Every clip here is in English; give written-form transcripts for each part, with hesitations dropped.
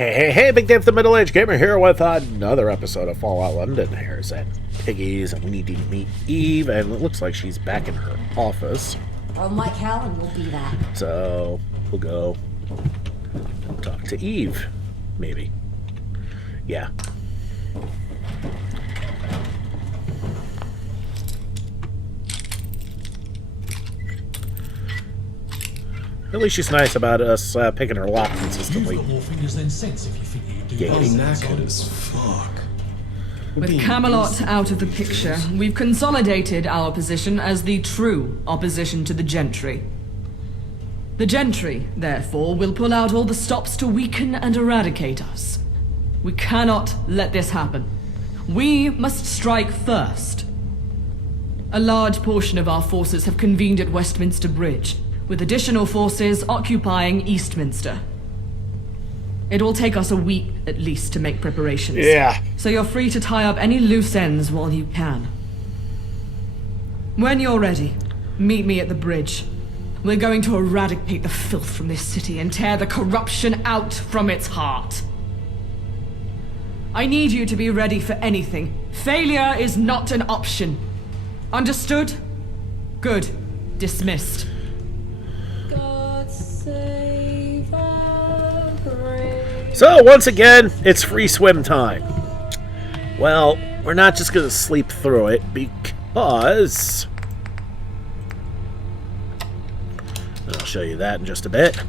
Hey, Big Dave the Middle-Aged Gamer here with another episode of Fallout London. Hares and Piggies, and we need to meet Eve, and it looks like she's back in her office. Well, Mike Allen will be that. So, we'll go talk to Eve, maybe. Yeah. At least she's nice about us picking her lock consistently. You've got more fingers than sense if you figure you do. Yeah, both knackered sides. as fuck. With Camelot out of the picture, we've consolidated our position as the true opposition to the Gentry. The Gentry, therefore, will pull out all the stops to weaken and eradicate us. We cannot let this happen. We must strike first. A large portion of our forces have convened at Westminster Bridge, with additional forces occupying Eastminster. It will take us a week at least to make preparations. Yeah. So you're free to tie up any loose ends while you can. When you're ready, meet me at the bridge. We're going to eradicate the filth from this city and tear the corruption out from its heart. I need you to be ready for anything. Failure is not an option. Understood? Good. Dismissed. God save our brave. So, once again, it's free swim time. Well, we're not just going to sleep through it, because... I'll show you that in just a bit.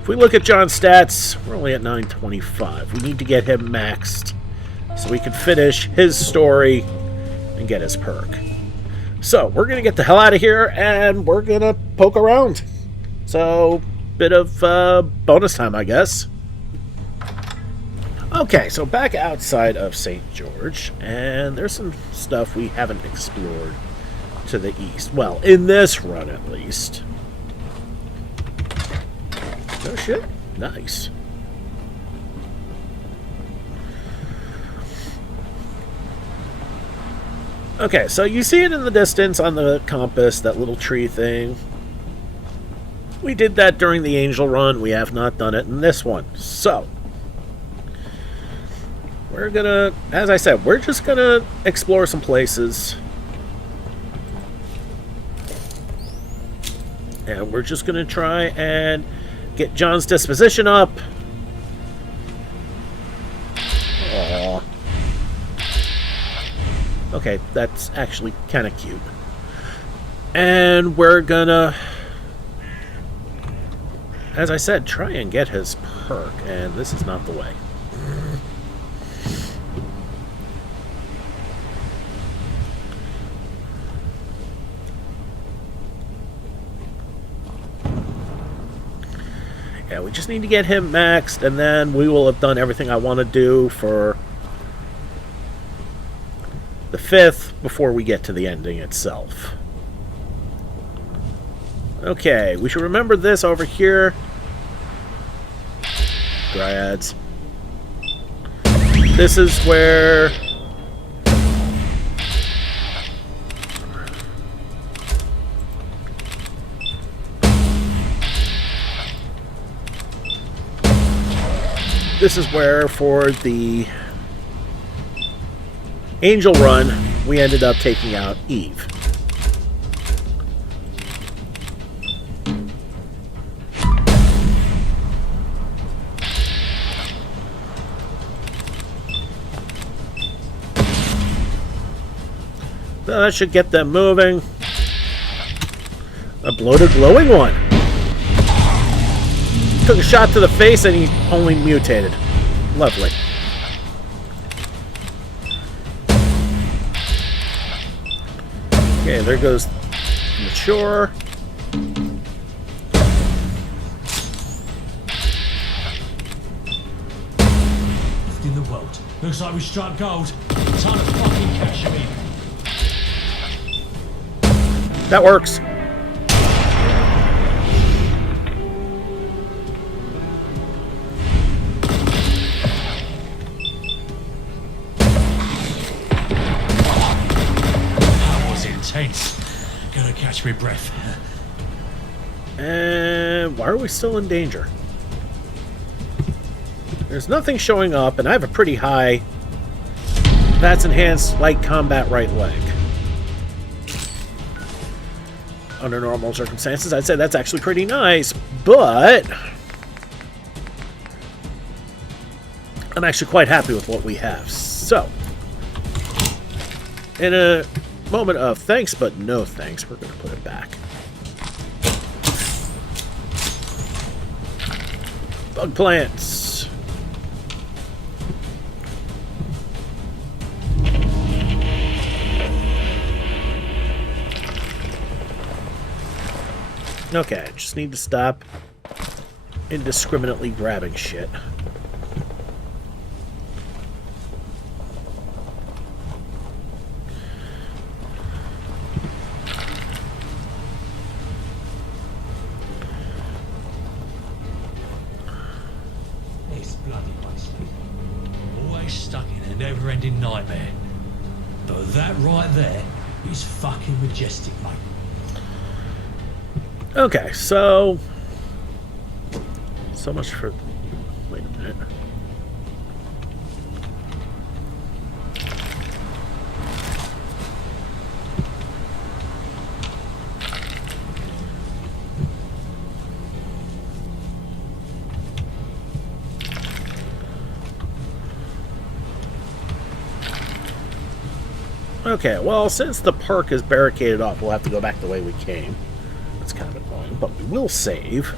If we look at John's stats, we're only at 925. We need to get him maxed so we can finish his story and get his perk. So, we're going to get the hell out of here, and we're going to poke around. So, bit of bonus time, I guess. Okay, so back outside of St. George, and there's some stuff we haven't explored to the east. Well, in this run, at least. Oh, shit. Nice. Okay, so you see it in the distance on the compass, that little tree thing. We did that during the Angel run. We have not done it in this one. So, we're gonna, as I said, we're just gonna explore some places. And we're just gonna try and get John's disposition up. Aww. Okay, that's actually kind of cute. And we're gonna, as I said, try and get his perk, and this is not the way. Yeah, we just need to get him maxed, and then we will have done everything I want to do for the 5th before we get to the ending itself. Okay, we should remember this over here. Dryads. This is where... This is where, for the Angel run, we ended up taking out Eve. So that should get them moving. A bloated glowing one. Took a shot to the face and he only mutated. Lovely. Okay, there goes Mature. In the world. Looks like we struck gold. Time to fucking catch me. That works. That was intense. Gonna catch catch me breath. And why are we still in danger? There's nothing showing up, and I have a pretty high that's enhanced light combat right leg. Under normal circumstances, I'd say that's actually pretty nice, but I'm actually quite happy with what we have. So, in a moment of thanks but no thanks, we're going to put it back. Bug plants. Okay, just need to stop indiscriminately grabbing shit. This bloody waste. Always stuck in a never-ending nightmare. But that right there is fucking majestic, mate. Okay, so much for... Wait a minute. Okay, well, since the park is barricaded off, we'll have to go back the way we came. That's kind of annoying, but we will save.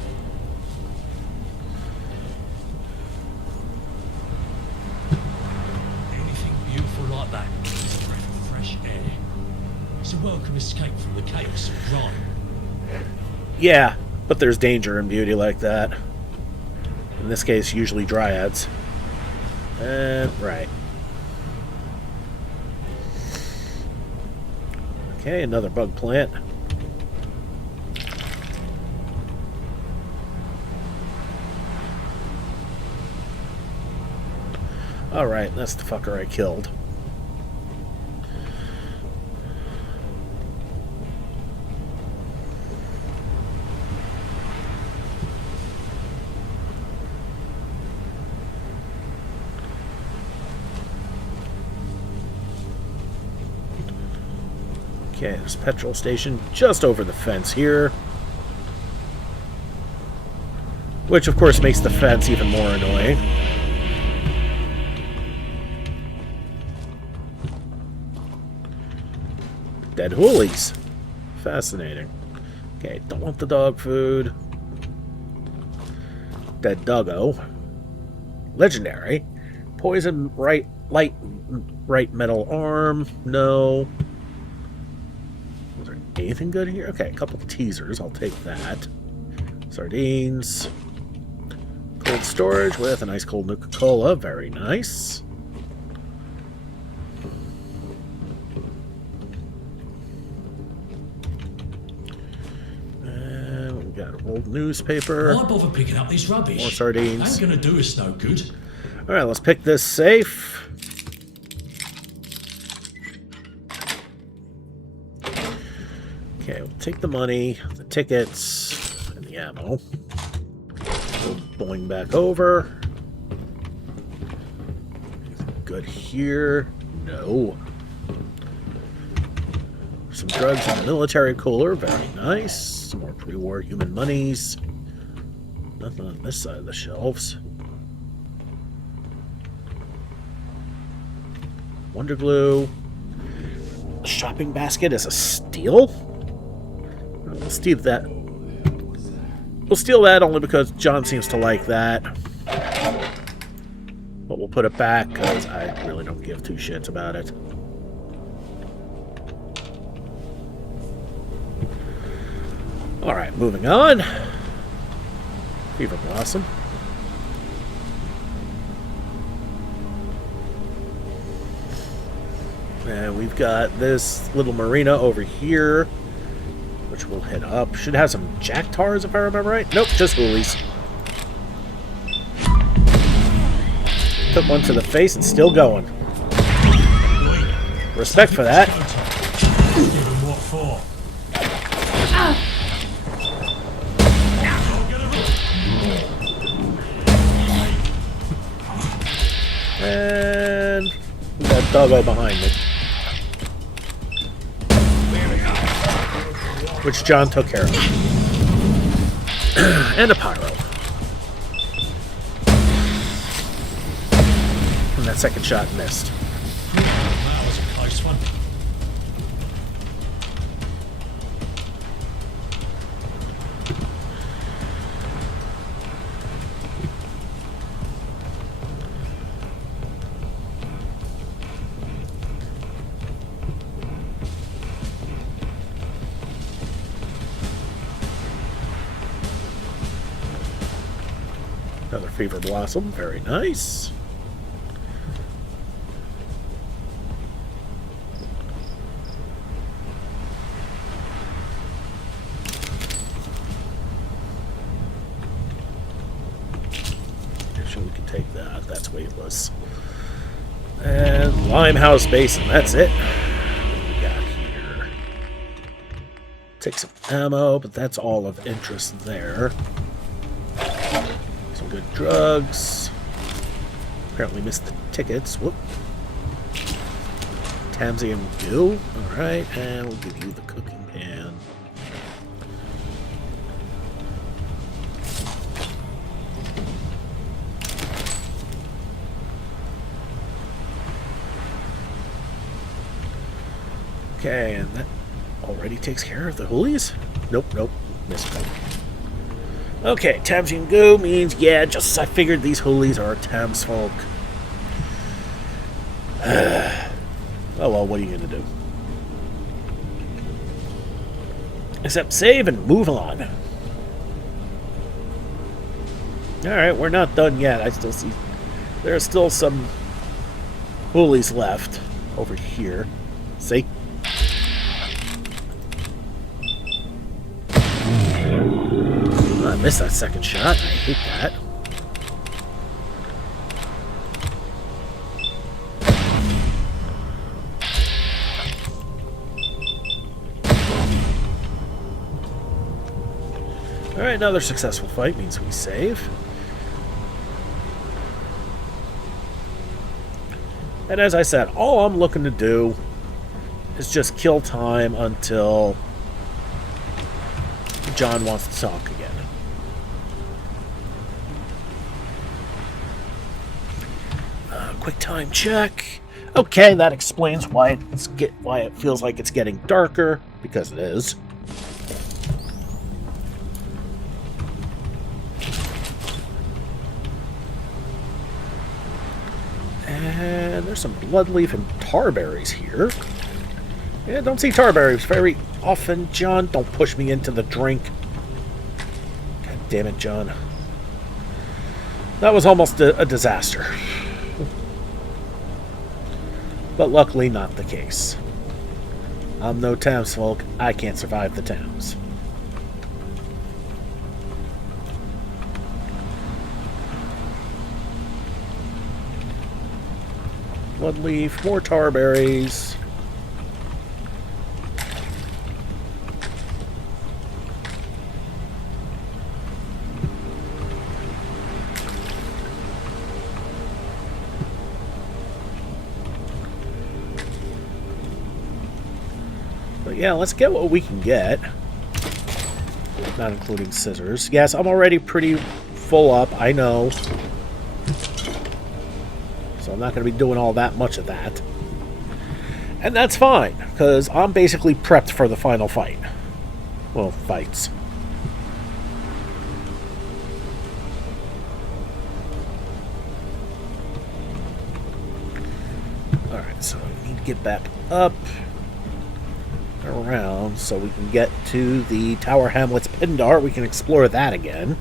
Anything beautiful like that is a breath of fresh air. It's a welcome escape from the chaos of crime. Yeah, but there's danger in beauty like that. In this case, usually dryads. Right. Okay, another bug plant. Alright, that's the fucker I killed. Okay, there's a petrol station just over the fence here. Which, of course, makes the fence even more annoying. Dead hoolies. Fascinating. Okay, don't want the dog food. Dead doggo. Legendary. Poison right metal arm. No. Was there anything good here? Okay, a couple of teasers. I'll take that. Sardines. Cold storage with an ice cold Nuka-Cola. Very nice. Got an old newspaper. Why bother picking up this rubbish? More sardines. Ain't gonna do us no good. Alright, let's pick this safe. Okay, we'll take the money, the tickets, and the ammo. We'll boing back over. Good here. No. Some drugs in the military cooler. Very nice. Some more pre-war human monies. Nothing on this side of the shelves. Wonder glue. The shopping basket is a steal? We'll steal that. We'll steal that only because John seems to like that. But we'll put it back because I really don't give two shits about it. Alright, moving on. Fever Blossom. And we've got this little marina over here, which we'll hit up. Should have some jack tars if I remember right. Nope, just woolies. Took one to the face and still going. Respect for that. What for? doggo behind me. Which John took care of. And a pyro. And that second shot missed. That was a close one. Another Fever Blossom, very nice. Actually, we can take that. That's weightless. And Limehouse Basin, that's it. What do we got here? Take some ammo, but that's all of interest there. Some good drugs. Apparently missed the tickets. Whoop. Tamsium goo. Alright, and we'll give you the cooking pan. Okay, and that already takes care of the hoolies? Nope, nope. Missed one. Okay, Tamsium goo means, yeah, just I figured these hoolies are Townsfolk. Oh well, what are you gonna do? Except save and move on. Alright, we're not done yet. I still see there are still some hoolies left over here. See? I missed that second shot. I hate that. Alright, another successful fight means we save. And as I said, all I'm looking to do is just kill time until John wants to talk again. Quick time check. Okay, that explains why it feels like it's getting darker, because it is. And there's some bloodleaf and tarberries here. Yeah, don't see tarberries very often, John. Don't push me into the drink. God damn it, John. That was almost a disaster. But luckily not the case. I'm no townsfolk. I can't survive the towns. Bloodleaf, more tarberries. But yeah, let's get what we can get. Not including scissors. Yes, I'm already pretty full up, I know. So I'm not going to be doing all that much of that. And that's fine, because I'm basically prepped for the final fight. Well, fights. Alright, so we need to get back up around so we can get to the Tower Hamlets Pindar. We can explore that again.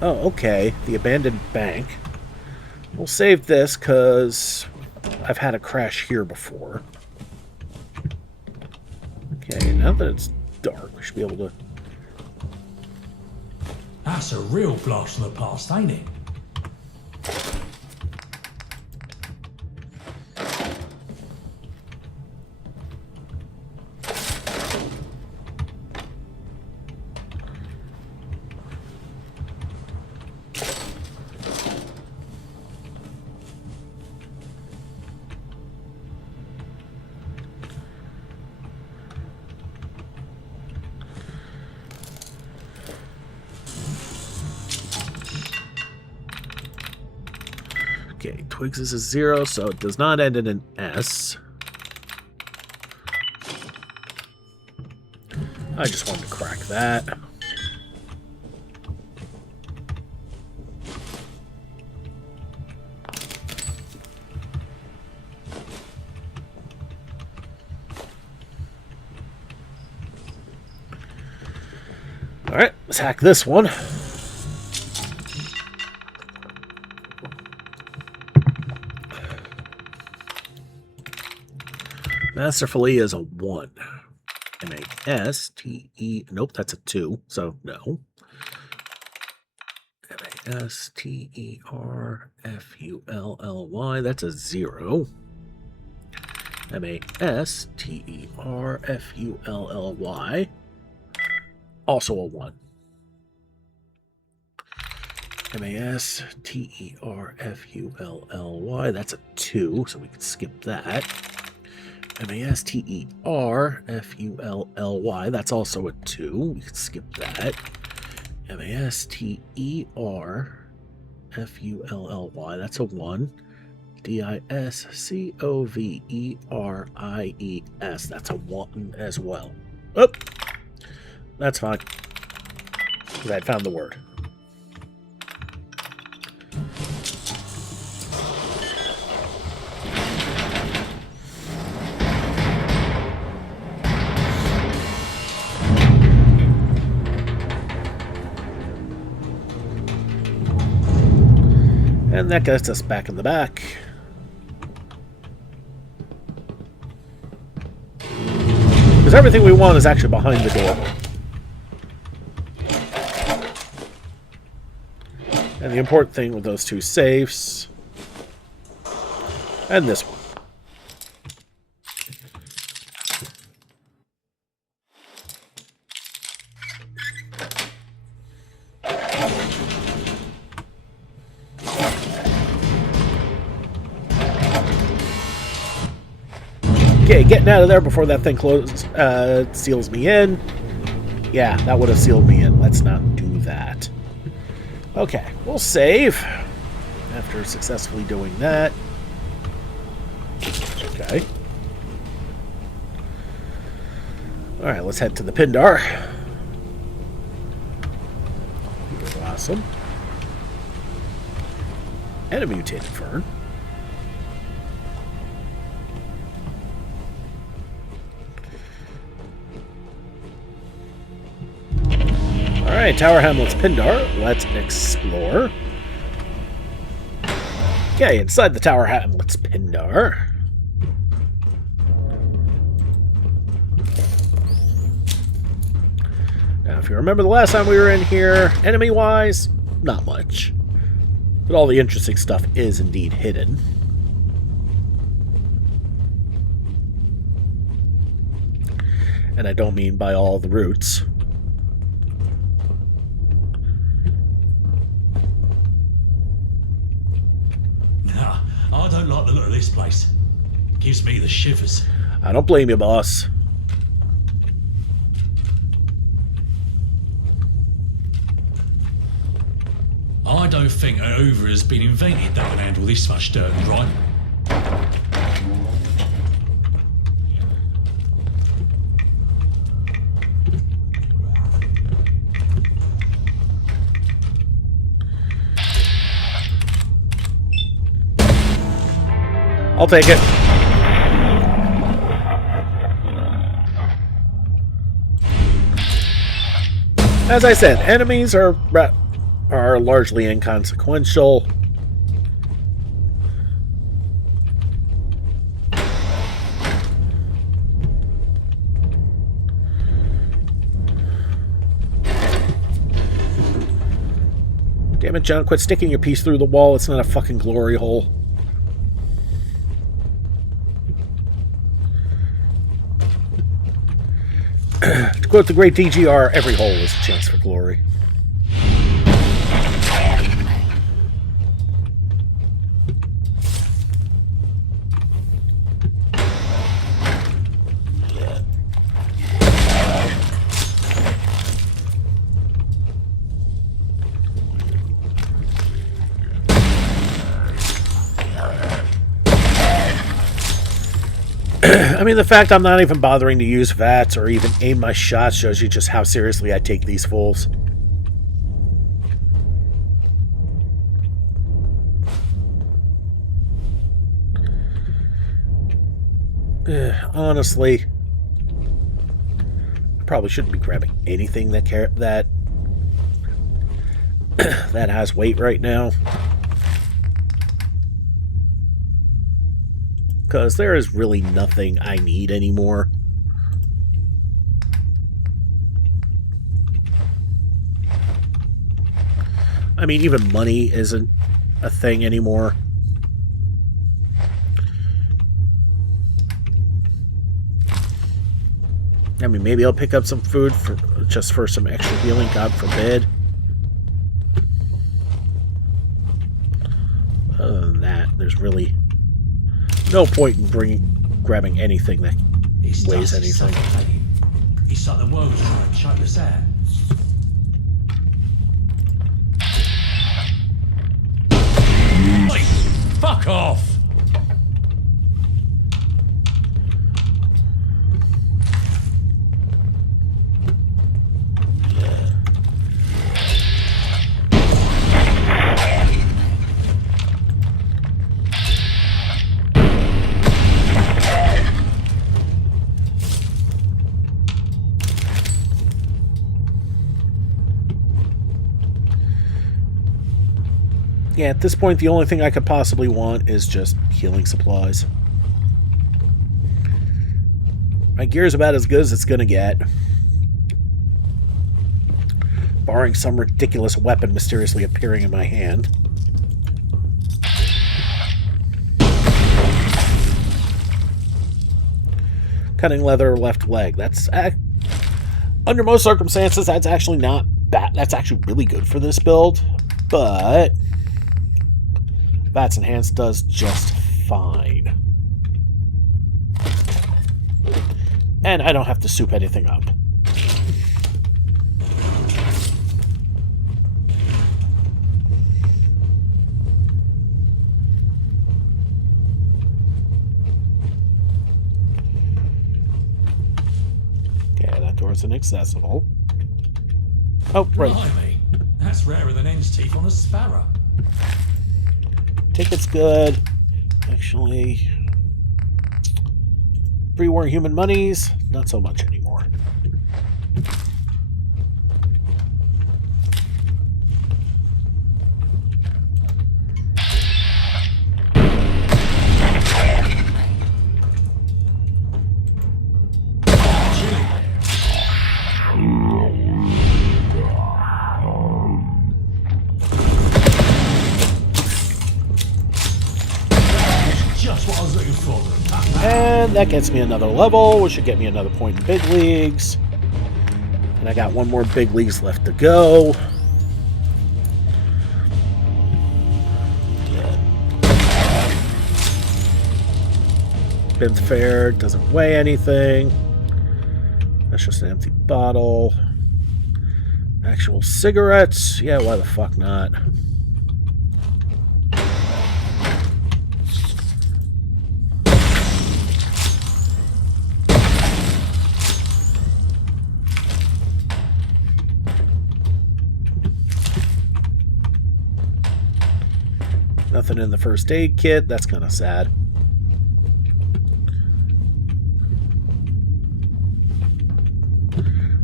Oh, okay. The abandoned bank. We'll save this because I've had a crash here before. Okay, now that it's dark, we should be able to... That's a real blast from the past, ain't it? Okay, Twigs is a 0, so it does not end in an S. I just wanted to crack that. Alright, let's hack this one. Masterfully is a 1. M-A-S-T-E... Nope, that's a 2, so no. M-A-S-T-E-R-F-U-L-L-Y, that's a 0. M-A-S-T-E-R-F-U-L-L-Y, also a 1. M-A-S-T-E-R-F-U-L-L-Y, that's a 2, so we can skip that. M-A-S-T-E-R-F-U-L-L-Y, that's also a 2. We can skip that. M-A-S-T-E-R-F-U-L-L-Y, that's a 1. D-I-S-C-O-V-E-R-I-E-S, that's a 1 as well. Oh, that's fine. Because I found the word. And that gets us back in the back. Because everything we want is actually behind the door. And the important thing with those two safes, and this one. Okay, getting out of there before that thing seals me in. Yeah, that would have sealed me in. Let's not do that. Okay, we'll save after successfully doing that. Okay. Alright, let's head to the Pindar. Awesome. And a mutated fern. Alright, Tower Hamlet's Pindar. Let's explore. Okay, inside the Tower Hamlet's Pindar. Now, if you remember the last time we were in here, enemy-wise, not much. But all the interesting stuff is indeed hidden. And I don't mean by all the routes. I don't like the look of this place. Gives me the shivers. I don't blame you, boss. I don't think an Hoover has been invented that can handle this much dirt and grime. I'll take it. As I said, enemies are largely inconsequential. Damn it, John, quit sticking your piece through the wall. It's not a fucking glory hole. To quote the great DGR, every hole is a chance for glory. mean, the fact I'm not even bothering to use VATS or even aim my shots shows you just how seriously I take these fools. Honestly, I probably shouldn't be grabbing anything that that has weight right now, because there is really nothing I need anymore. I mean, even money isn't a thing anymore. I mean, maybe I'll pick up some food just for some extra healing, God forbid. Other than that, there's really no point in grabbing anything that weighs anything. It's like the world's trying to choke us out. Oi, fuck off! Yeah, at this point, the only thing I could possibly want is just healing supplies. My gear's about as good as it's gonna get. Barring some ridiculous weapon mysteriously appearing in my hand. Cutting leather left leg. That's... under most circumstances, that's actually not bad. That's actually really good for this build. But... VATS Enhanced does just fine. And I don't have to soup anything up. Okay, that door's inaccessible. Oh, right. Blimey, that's rarer than hen's teeth on a sparrow. Ticket's good. Actually, pre-war human monies, not so much anymore. And that gets me another level, which should get me another point in big leagues. And I got one more big leagues left to go. Bins fair doesn't weigh anything. That's just an empty bottle. Actual cigarettes? Yeah, why the fuck not? Nothing in the first aid kit. That's kind of sad.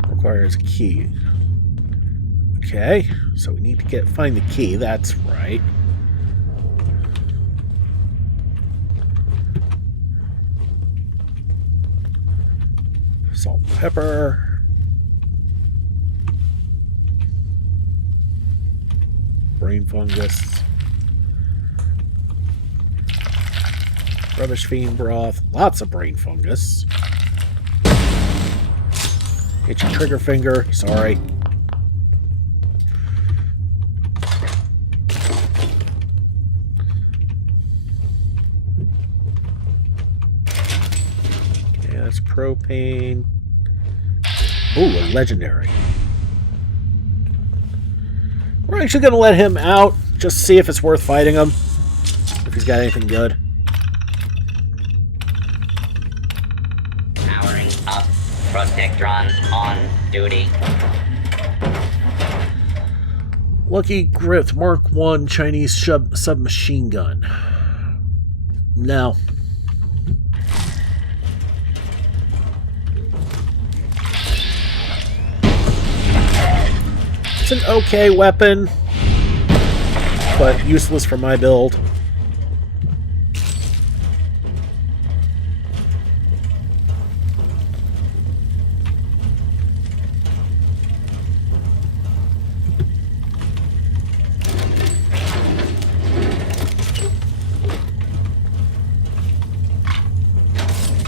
Requires a key. Okay, so we need to find the key. That's right. Salt and pepper. Brain fungus. Rubbish fiend broth. Lots of brain fungus. Hit your trigger finger. Sorry. Okay, that's propane. Ooh, a legendary. We're actually going to let him out. Just see if it's worth fighting him. If he's got anything good. Protectron on duty. Lucky Grift Mark 1 Chinese submachine gun. No. It's an okay weapon, but useless for my build.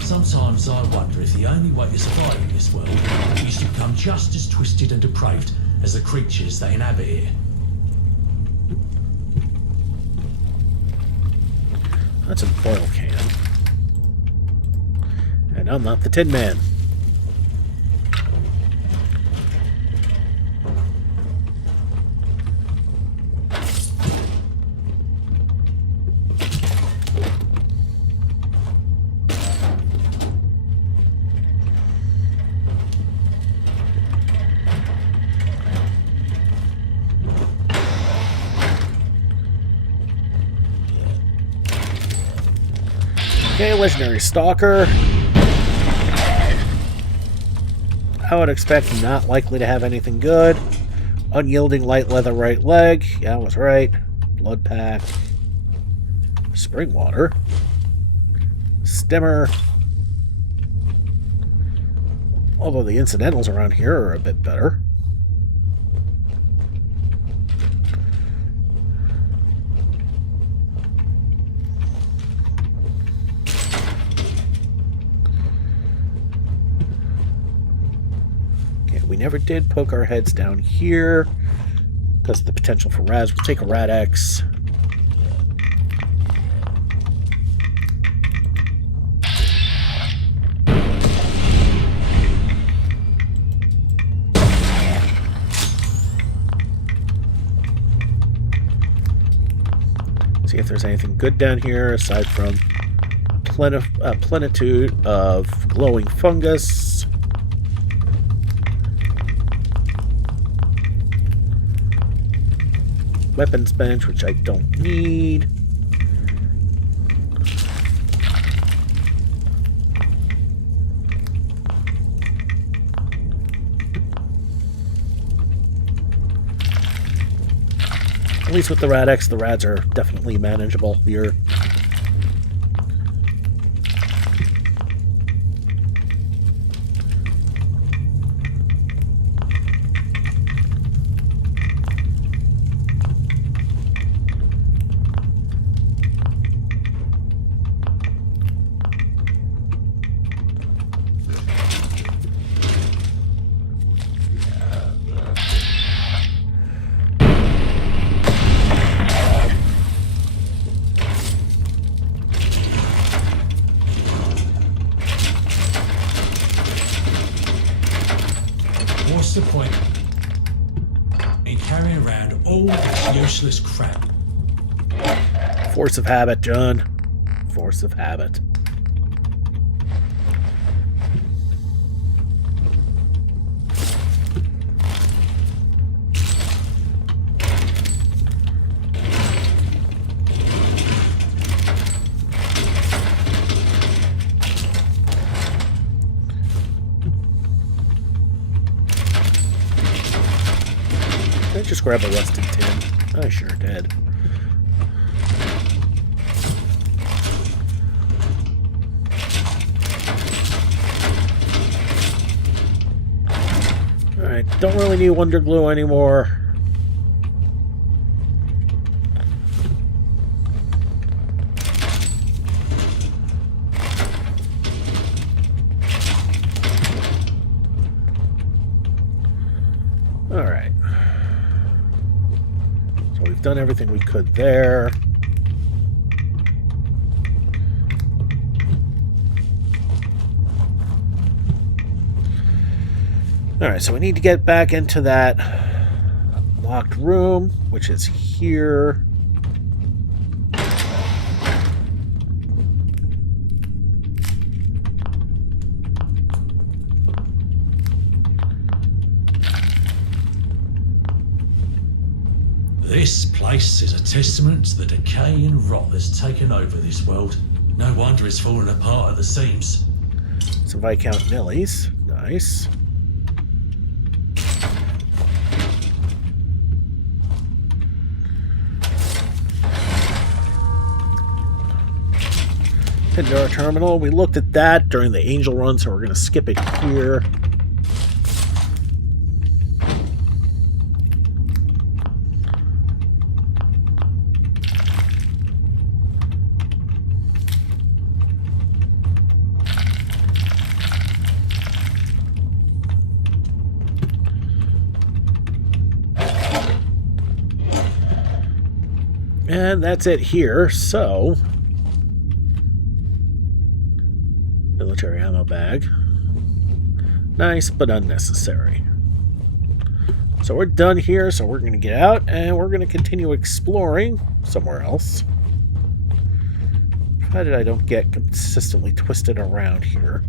Sometimes I wonder if the only way to survive in this world is to become just as twisted and depraved as the creatures that inhabit it. That's an oil can. And I'm not the Tin Man. Okay, legendary stalker. I would expect not likely to have anything good. Unyielding light leather right leg. Yeah, I was right. Blood pack. Spring water. Stimmer. Although the incidentals around here are a bit better. We never did poke our heads down here because of the potential for Raz. We'll take a Rad X. See if there's anything good down here aside from a plenitude of glowing fungus. Weapons bench, which I don't need. At least with the Rad X, the Rads are definitely manageable here. What's the point in carrying around all this useless crap? Force of habit, John. Force of habit. Did I just grab a rusted tin? I sure did. Alright, don't really need Wonder Glue anymore. Alright. So we've done everything we could there. Alright, so we need to get back into that locked room, which is here. This place is a testament to the decay and rot that's taken over this world. No wonder it's falling apart at the seams. Some Viscount Millies. Nice. Pandora Terminal. We looked at that during the Angel run, so we're going to skip it here. And that's it here, so... Military ammo bag. Nice, but unnecessary. So we're done here, so we're going to get out, and we're going to continue exploring somewhere else. Provided I don't get consistently twisted around here.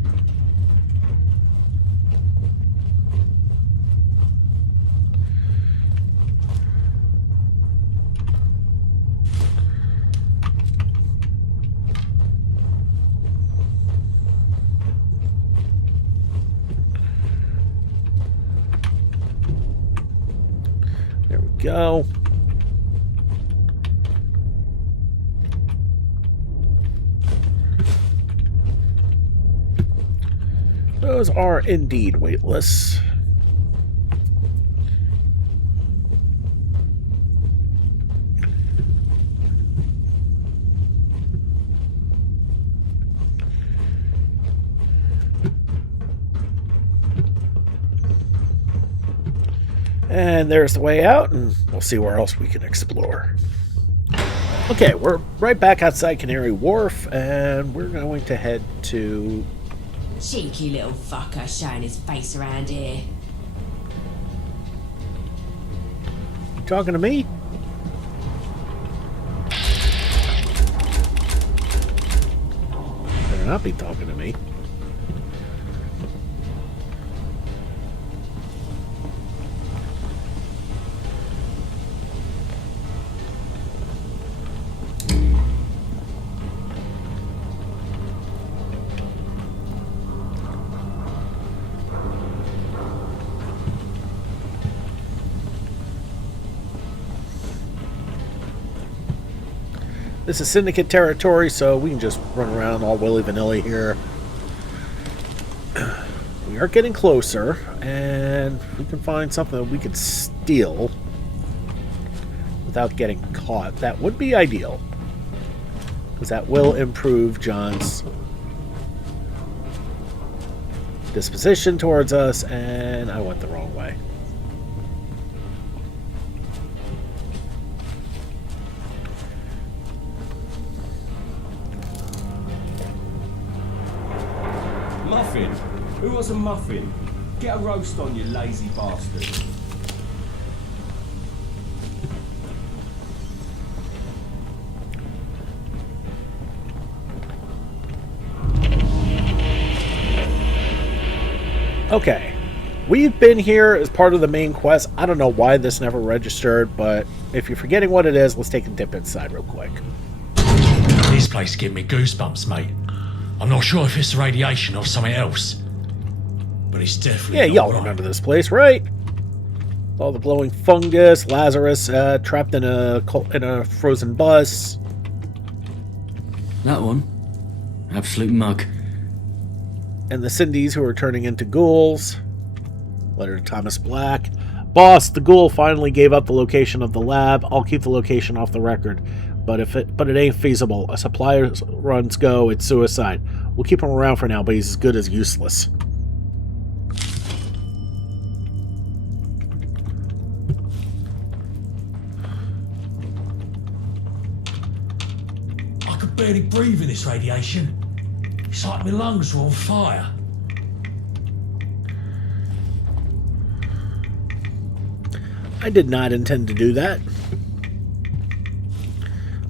Go. Those are indeed weightless. And there's the way out, and we'll see where else we can explore. Okay, we're right back outside Canary Wharf, and we're going to head to... Cheeky little fucker showing his face around here. You talking to me? Better not be talking to me. This is Syndicate territory, so we can just run around all willy-vanilly here. We are getting closer, and we can find something that we could steal without getting caught. That would be ideal, because that will improve John's disposition towards us, and I went the wrong way. Muffin? Who wants a muffin? Get a roast on, you lazy bastard. Okay, we've been here as part of the main quest. I don't know why this never registered, but if you're forgetting what it is, let's take a dip inside real quick. This place give me goosebumps, mate. I'm not sure if it's the radiation or something else, but it's definitely Yeah, not y'all right. remember this place, right? All the glowing fungus, Lazarus trapped in a frozen bus. That one. Absolute mug. And the Cindy's who are turning into ghouls. Letter to Thomas Black. Boss, the ghoul finally gave up the location of the lab. I'll keep the location off the record. But it ain't feasible. A supply runs go, it's suicide. We'll keep him around for now, but he's as good as useless. I could barely breathe in this radiation. It's like my lungs were on fire. I did not intend to do that.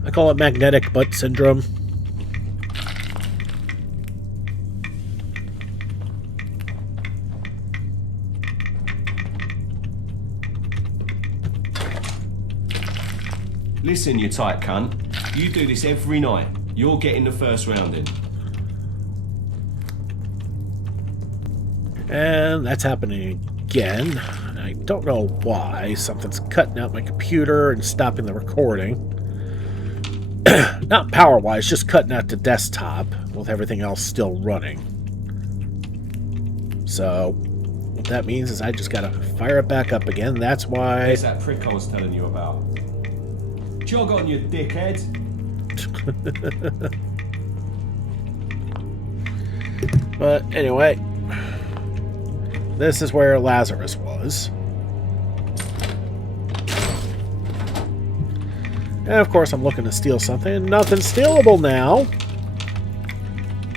I call it magnetic butt syndrome. Listen, you tight cunt. You do this every night. You're getting the first round in. And that's happening again. I don't know why. Something's cutting out my computer and stopping the recording. Not power-wise, just cutting out the desktop with everything else still running. So, what that means is I just gotta fire it back up again. That's why... There's that prick I was telling you about. Jog on, you dickhead. But anyway, this is where Lazarus was. And of course I'm looking to steal something. Nothing's stealable now.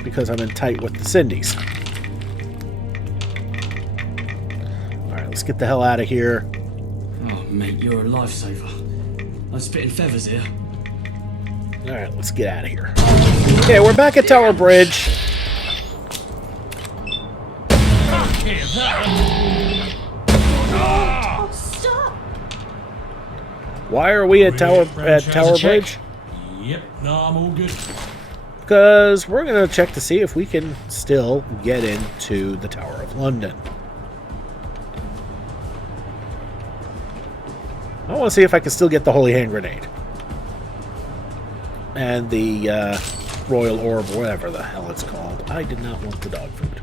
Because I'm in tight with the Cindy's. Alright, let's get the hell out of here. Oh, mate, you're a lifesaver. I'm spitting feathers here. Alright, let's get out of here. Okay, we're back at Tower Bridge. Oh, stop! Why are we at Tower Bridge? Yep, no, I'm all good. Because we're going to check to see if we can still get into the Tower of London. I want to see if I can still get the Holy Hand Grenade. And the Royal Orb, whatever the hell it's called. I did not want the dog food.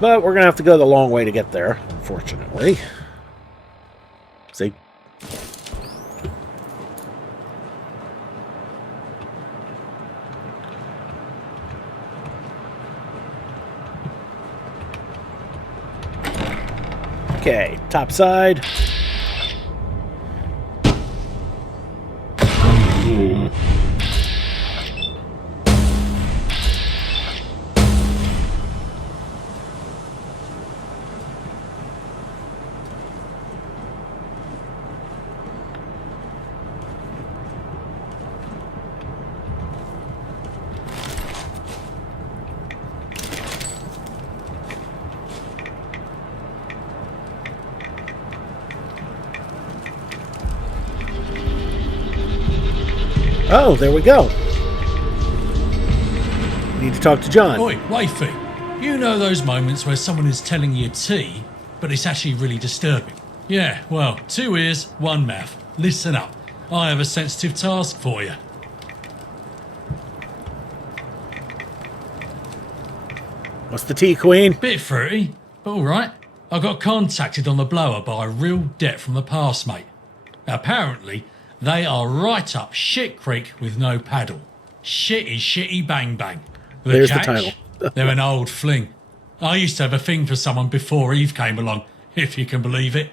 But we're going to have to go the long way to get there, unfortunately. See? Okay, top side. Oh, there we go. Need to talk to John. Oi, Wafy, you know those moments where someone is telling you tea, but it's actually really disturbing? Yeah, well, 2 ears, 1 mouth. Listen up. I have a sensitive task for you. What's the tea, Queen? Bit fruity, but alright. I got contacted on the blower by a real debt from the past, mate. Apparently, they are right up shit creek with no paddle. Shitty bang bang. There's the catch? title. They're an old fling. I used to have a thing for someone before Eve came along, if you can believe it.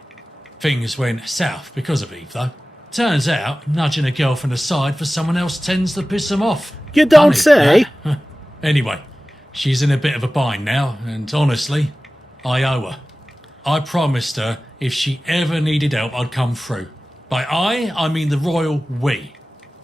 Things went south because of Eve, though. Turns out, nudging a girlfriend aside for someone else tends to piss them off. You don't Funny, say. huh? Anyway, she's in a bit of a bind now, and honestly, I owe her. I promised her if she ever needed help, I'd come through. By I mean the royal we,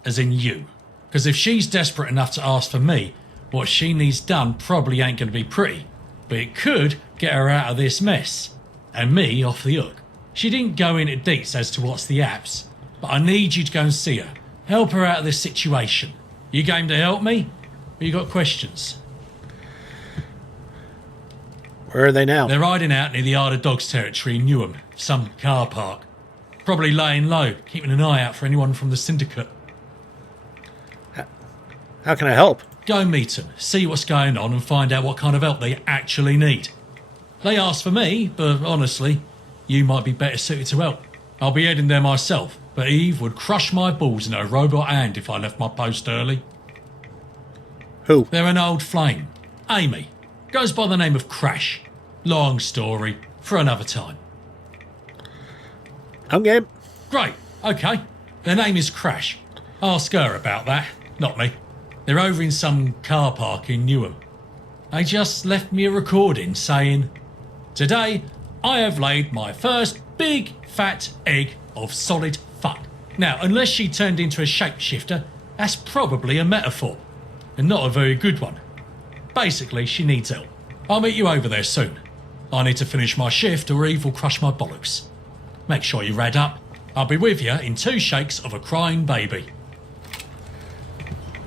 as in you. Because if she's desperate enough to ask for me, what she needs done probably ain't going to be pretty. But it could get her out of this mess. And me off the hook. She didn't go into deets as to what's the apps. But I need you to go and see her. Help her out of this situation. You game to help me? Or you got questions? Where are they now? They're hiding out near the Isle of Dogs territory in Newham. Some car park. Probably laying low, keeping an eye out for anyone from the syndicate. How can I help? Go meet them, see what's going on and find out what kind of help they actually need. They asked for me, but honestly, you might be better suited to help. I'll be heading there myself, but Eve would crush my balls in her robot hand if I left my post early. Who? They're an old flame. Amy. Goes by the name of Crash. Long story, for another time. I'm game. Great, okay. Their name is Crash. Ask her about that, not me. They're over in some car park in Newham. They just left me a recording saying, "Today, I have laid my first big fat egg of solid fuck." Now, unless she turned into a shapeshifter, that's probably a metaphor, and not a very good one. Basically, she needs help. I'll meet you over there soon. I need to finish my shift or Eve will crush my bollocks. Make sure you rad up. I'll be with you in 2 shakes of a crying baby.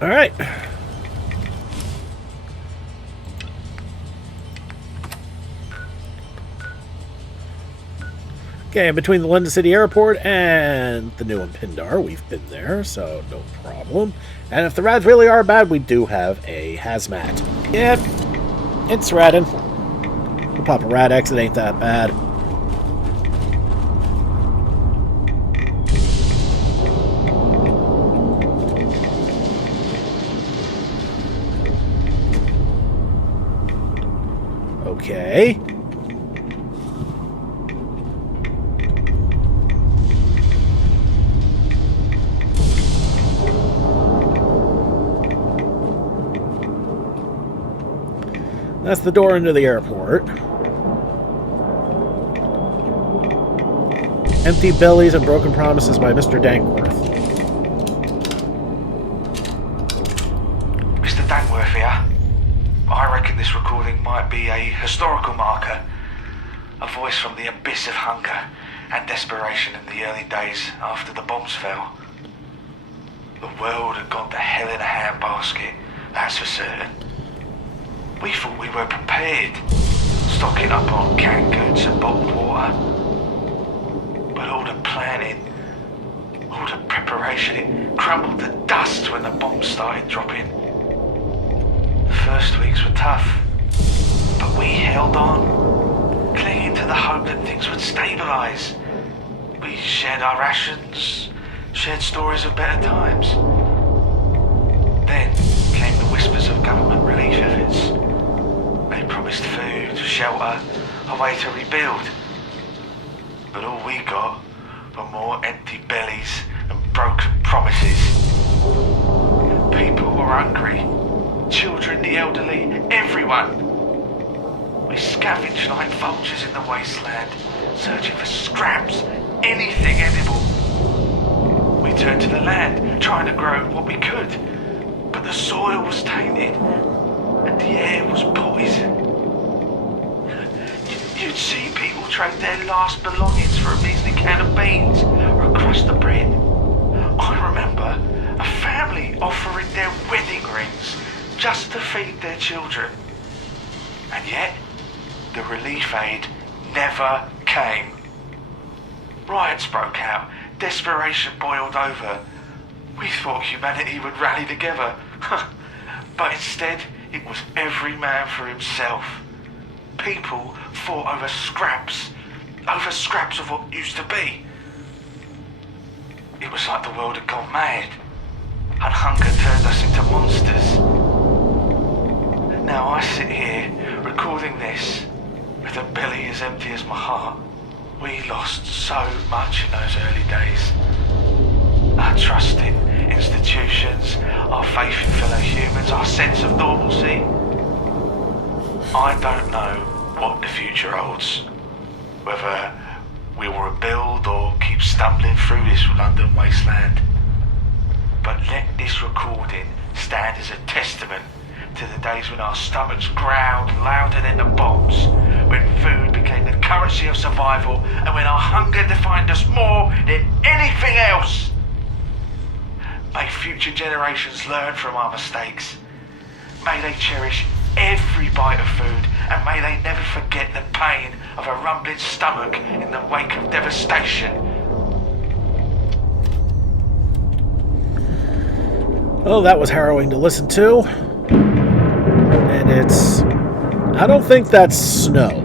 Alright. Okay, between the London City Airport and the new one, Pindar, we've been there, so no problem. And if the rads really are bad, we do have a hazmat. Yeah, it's radding. We'll pop a rad X, it ain't that bad. Okay. That's the door into the airport. Empty Bellies and Broken Promises by Mr. Dankworth. Mr. Dankworth here. I reckon this recording might be a historical marker. A voice from the abyss of hunger and desperation in the early days after the bombs fell. The world had gone to hell in a handbasket, that's for certain. We thought we were prepared, stocking up on canned goods and bottled water. But all the planning, all the preparation, it crumbled to dust when the bombs started dropping. The first weeks were tough, but we held on, clinging to the hope that things would stabilise. We shared our rations, shared stories of better times. Then came the whispers of government relief efforts. They promised food, shelter, a way to rebuild. But all we got were more empty bellies and broken promises. People were hungry. Children, the elderly, everyone. We scavenged like vultures in the wasteland, searching for scraps, anything edible. We turned to the land, trying to grow what we could. But the soil was tainted, and the air was poison. You'd see people trade their last belongings for a measly can of beans or a crust of bread. I remember a family offering their wedding rings just to feed their children. And yet, the relief aid never came. Riots broke out, desperation boiled over. We thought humanity would rally together, but instead it was every man for himself. People fought over scraps of what used to be. It was like the world had gone mad, and hunger turned us into monsters. Now I sit here, recording this, with a belly as empty as my heart. We lost so much in those early days. Our trust in institutions, our faith in fellow humans, our sense of normalcy. I don't know what the future holds. Whether we will rebuild or keep stumbling through this London wasteland. But let this recording stand as a testament to the days when our stomachs growled louder than the bombs, when food became the currency of survival, and when our hunger defined us more than anything else. May future generations learn from our mistakes. May they cherish every bite of food, and may they never forget the pain of a rumbling stomach in the wake of devastation. Oh, that was harrowing to listen to. And it's... I don't think that's snow.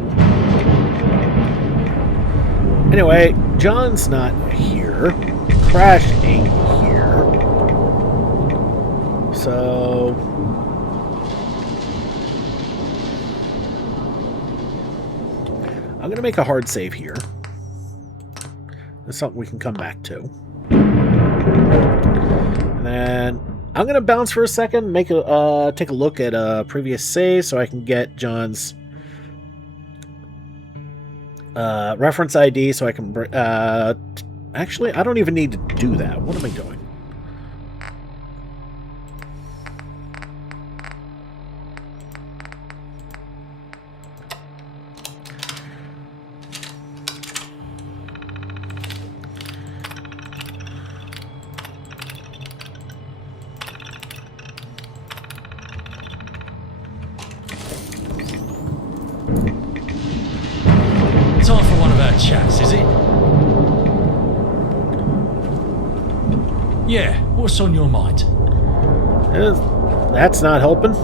Anyway, John's not here. Crash ain't here. So... I'm going to make a hard save here. That's something we can come back to. And then I'm going to bounce for a second, make a take a look at a previous save so I can get John's reference ID so I can... actually, I don't even need to do that. What am I doing? our chats, is it? Yeah, what's on your mind? That's not helping.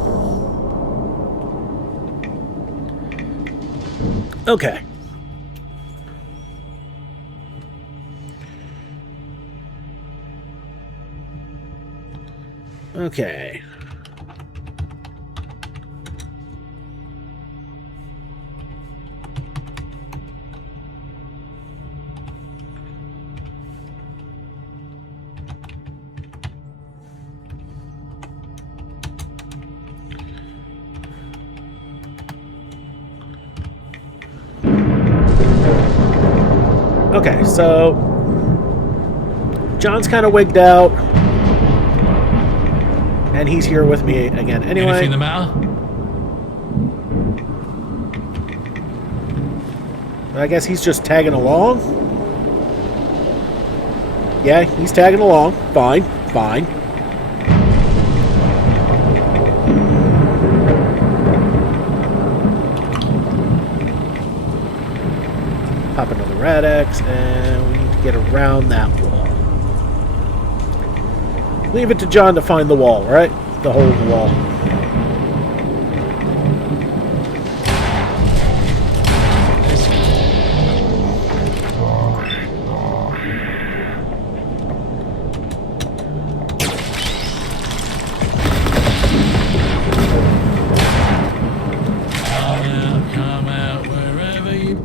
Okay. Okay. Okay, so John's kind of wigged out, and he's here with me again. Anyway, Anything the matter? I guess he's just tagging along. Yeah, he's tagging along. Fine, fine. Pop another Rad-X, and we need to get around that wall. Leave it to John to find the wall, right? The hole in the wall. Come out, wherever you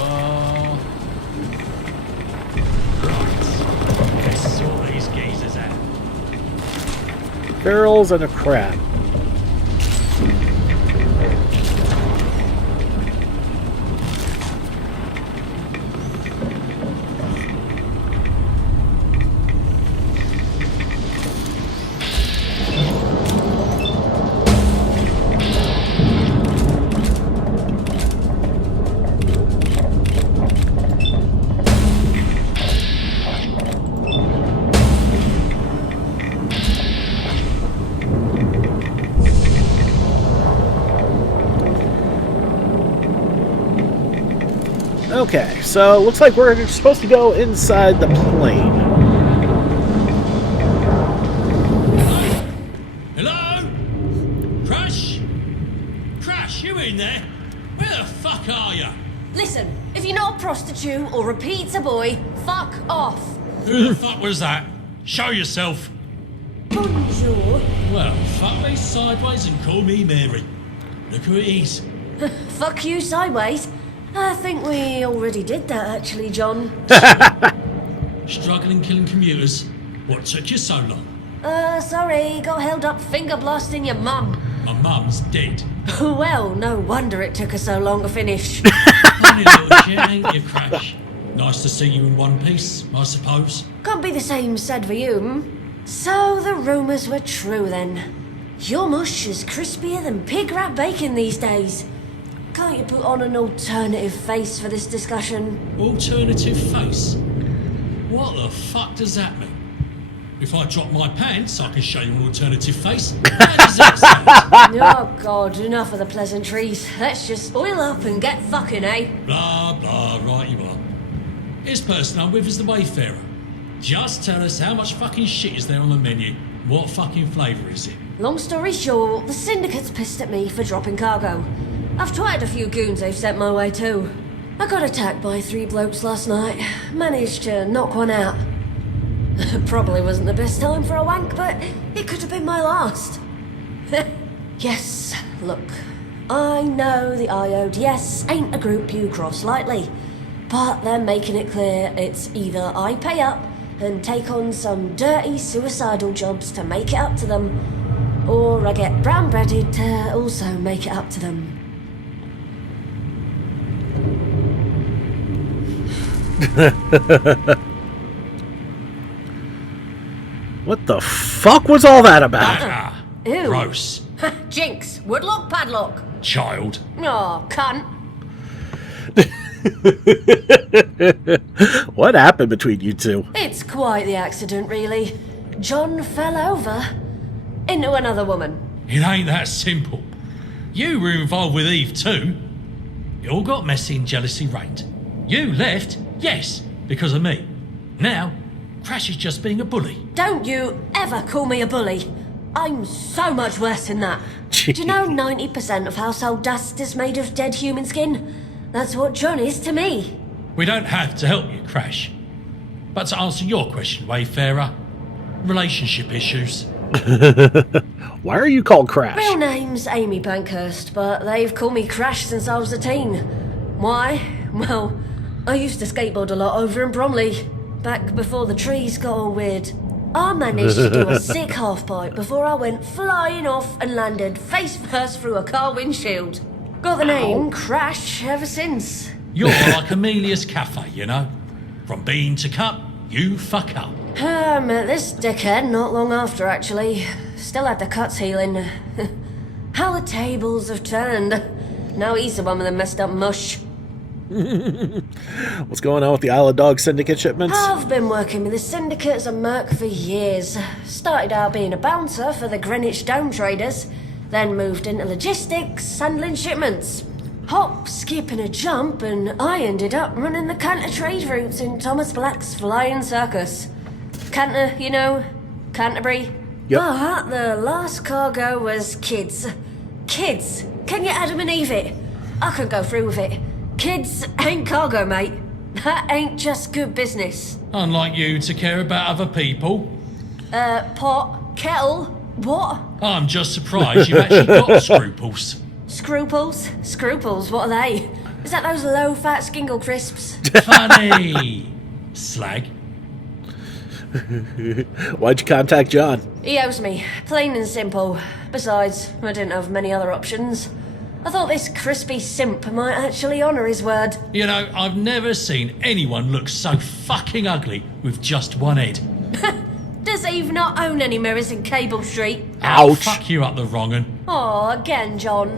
are. Right. Let's sort these geezers out. Barrels and a crab. Okay, so looks like we're supposed to go inside the plane. Hello? Crash? Crash, you in there? Where the fuck are you? Listen, if you're not a prostitute or a pizza boy, fuck off. Who the fuck was that? Show yourself. Bonjour. Well, fuck me sideways and call me Mary. Look who it is. Fuck you sideways. I think we already did that, actually, John. Struggling killing commuters. What took you so long? Sorry, got held up finger blasting your mum. My mum's dead. Well, no wonder it took her so long to finish. Funny little shit, ain't you, Crash? Nice to see you in one piece, I suppose. Can't be the same said for you, So the rumours were true then. Your mush is crispier than pig rat bacon these days. Can't you put on an alternative face for this discussion? Alternative face? What the fuck does that mean? If I drop my pants, I can show you an alternative face. How does that sound? Oh God, enough of the pleasantries. Let's just oil up and get fucking, eh? Blah, blah, right you are. This person I'm with is the Wayfarer. Just tell us how much fucking shit is there on the menu. What fucking flavour is it? Long story short, the syndicate's pissed at me for dropping cargo. I've tried a few goons they've sent my way too. I got attacked by 3 blokes last night. Managed to knock one out. Probably wasn't the best time for a wank, but it could have been my last. Yes, look. I know the IODS ain't a group you cross lightly. But they're making it clear it's either I pay up and take on some dirty suicidal jobs to make it up to them, or I get brown breaded to also make it up to them. What the fuck was all that about? Ew. Gross. Jinx, woodlock, padlock. Child. Aw, cunt. What happened between you two? It's quite the accident, really. John fell over into another woman. It ain't that simple. You were involved with Eve too. It all got messy and jealousy reigned. You left, yes, because of me. Now, Crash is just being a bully. Don't you ever call me a bully. I'm so much worse than that. Do you know 90% of household dust is made of dead human skin? That's what John is to me. We don't have to help you, Crash. But to answer your question, Wayfarer, relationship issues. Why are you called Crash? Real name's Amy Bankhurst, but they've called me Crash since I was a teen. Why? Well, I used to skateboard a lot over in Bromley, back before the trees got all weird. I managed to do a sick half-pipe before I went flying off and landed face first through a car windshield. Got the name Crash ever since. You're like Amelia's Cafe, you know? From bean to cup, you fuck up. Met this dickhead not long after, actually. Still had the cuts healing. How the tables have turned. Now he's the one with the messed up mush. What's going on with the Isle of Dogs syndicate shipments? I've been working with the syndicate as a merc for years. Started out being a bouncer for the Greenwich Dome traders, then moved into logistics, handling shipments. Hop, skip and a jump, and I ended up running the Canter trade routes in Thomas Black's Flying Circus. Canter, you know, Canterbury. Yep. But the last cargo was kids. Kids! Can you Adam and Eve it? I could go through with it. Kids ain't cargo, mate. That ain't just good business. Unlike you to care about other people. Pot, kettle, what? I'm just surprised you've actually got scruples. Scruples? Scruples, what are they? Is that those low-fat Skingle crisps? Funny. Slag. Why'd you contact John? He owes me, plain and simple. Besides, I didn't have many other options. I thought this crispy simp might actually honour his word. You know, I've never seen anyone look so fucking ugly with just one head. Does Eve not own any mirrors in Cable Street? I'll Ouch. fuck you up the wrong un. Oh, again, John.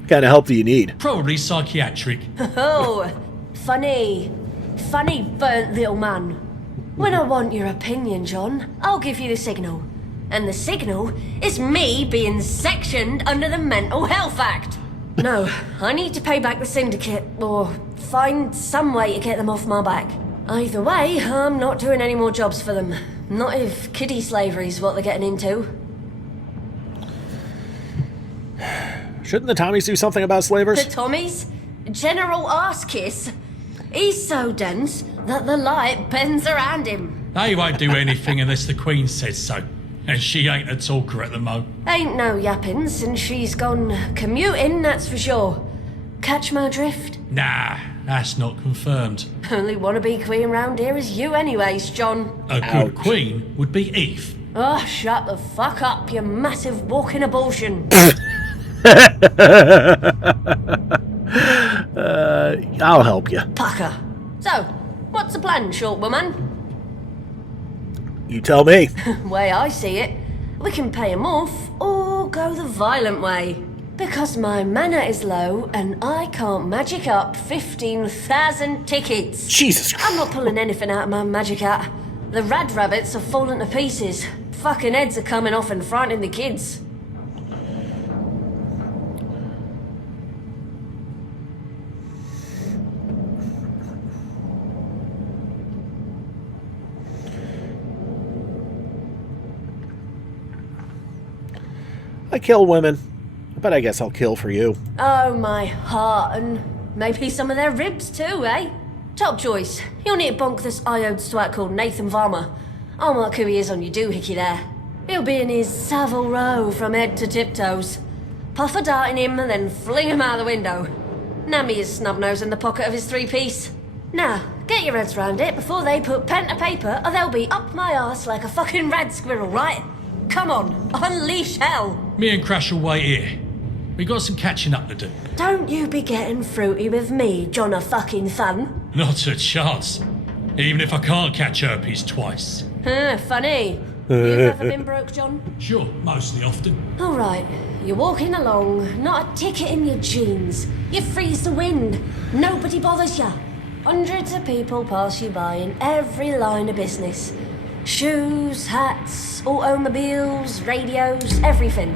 What kind of help do you need? Probably psychiatric. Oh, funny. Funny burnt little man. When I want your opinion, John, I'll give you the signal. And the signal is me being sectioned under the Mental Health Act. No, I need to pay back the syndicate, or find some way to get them off my back. Either way, I'm not doing any more jobs for them. Not if kiddie slavery's what they're getting into. Shouldn't the Tommies do something about The slavers? Tommies? General Arse Kiss? He's so dense that the light bends around him. They won't do anything unless the Queen says so. And she ain't a talker at the mo. Ain't no yapping since she's gone commuting, that's for sure. Catch my drift? Nah, that's not confirmed. Only wannabe queen round here is you anyways, John. A good queen would be Eve. Oh, shut the fuck up, you massive walking abortion. I'll help you. Pucker. So, what's the plan, short woman? You tell me. Way I see it, we can pay him off or go the violent way. Because my mana is low and I can't magic up 15,000 tickets. Jesus Christ. I'm not pulling anything out of my magic hat. The rad rabbits are falling to pieces. Fucking heads are coming off and frightening the kids. I kill women, but I guess I'll kill for you. Oh, my heart, and maybe some of their ribs too, eh? Top choice. You'll need to bonk this iode swat called Nathan Varma. I'll mark who he is on your doohickey there. He'll be in his Savile Row from head to tiptoes. Puff a dart in him and then fling him out the window. Nammy his snub nose in the pocket of his three-piece. Now, get your heads round it before they put pen to paper or they'll be up my arse like a fucking rad squirrel, right? Come on, unleash hell! Me and Crash will wait here. We got some catching up to do. Don't you be getting fruity with me, John a fucking Thun. Not a chance. Even if I can't catch herpes twice. Funny. You've ever been broke, John? Sure, mostly often. All right. You're walking along, not a ticket in your jeans. You freeze the wind. Nobody bothers you. Hundreds of people pass you by in every line of business. Shoes, hats, automobiles, radios, everything.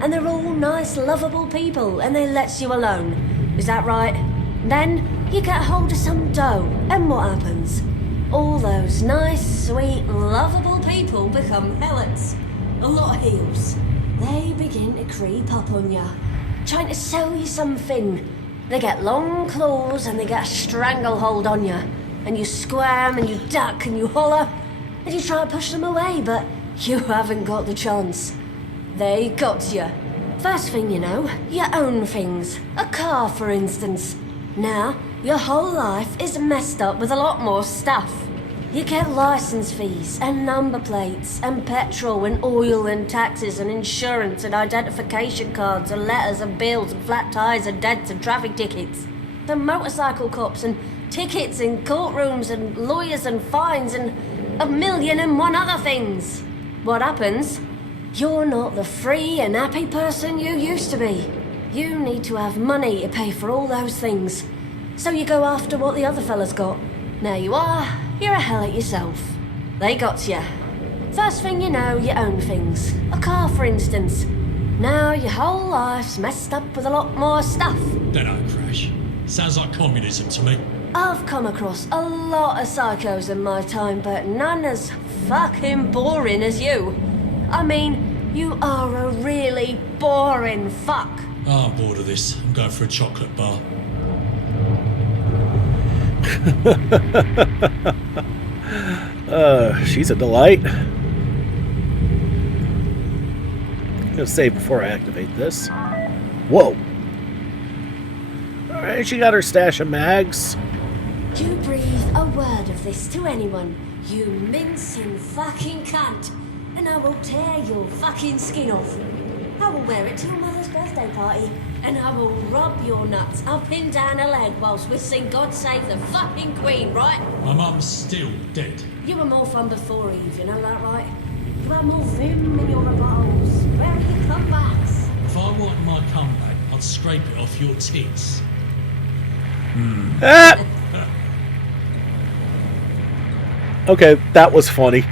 And they're all nice, lovable people, and they lets you alone. Is that right? Then you get hold of some dough, and what happens? All those nice, sweet, lovable people become helots. A lot of heels. They begin to creep up on you, trying to sell you something. They get long claws and they get a stranglehold on you. And you squirm and you duck and you holler. And you try to push them away, but you haven't got the chance. They got you. First thing you know, you own things. A car, for instance. Now, your whole life is messed up with a lot more stuff. You get license fees and number plates and petrol and oil and taxes and insurance and identification cards and letters and bills and flat tires and dents and traffic tickets. The motorcycle cops and tickets in courtrooms and lawyers and fines and 1,000,001 other things. What happens? You're not the free and happy person you used to be. You need to have money to pay for all those things. So you go after what the other fellas got. Now you are, you're a helot yourself. They got you. First thing you know, you own things. A car, for instance. Now your whole life's messed up with a lot more stuff. Dunno, Crash. Sounds like communism to me. I've come across a lot of psychos in my time, but none as fucking boring as you. I mean, you are a really boring fuck. Oh, I'm bored of this. I'm going for a chocolate bar. She's a delight. I'm gonna save before I activate this. Whoa. Alright, she got her stash of mags. You breathe a word of this to anyone, you mincing fucking cunt, and I will tear your fucking skin off. I will wear it to your mother's birthday party, and I will rub your nuts up and down her leg whilst we sing God Save the fucking Queen, right? My mum's still dead. You were more fun before Eve, you know that, right? You had more vim in your rebuttals. Where are your comebacks? If I want my comeback, I'd scrape it off your tits. Okay, that was funny.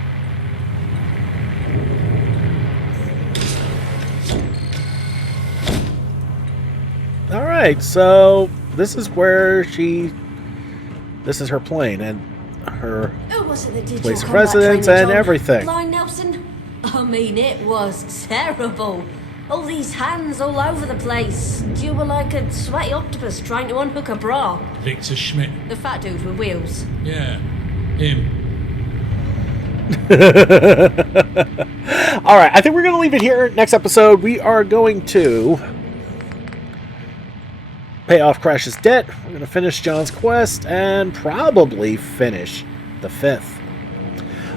Alright, so this is where this is her plane and her Who was it that did place your of combat residence training, and John? everything. Blind Nelson? I mean, it was terrible. All these hands all over the place. You were like a sweaty octopus trying to unhook a bra. Victor Schmidt. The fat dude with wheels. Yeah, him. Alright, I think we're going to leave it here. Next episode, we are going to pay off Crash's debt. We're going to finish John's quest and probably finish the 5th.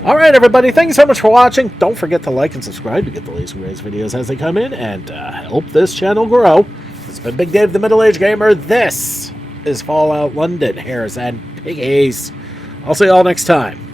Alright, everybody, thank you so much for watching. Don't forget to like and subscribe to get the latest Race videos as they come in and help this channel grow. It's been Big Dave, the Middle Age Gamer. This is Fallout London, Hares, and Piggies. I'll see you all next time.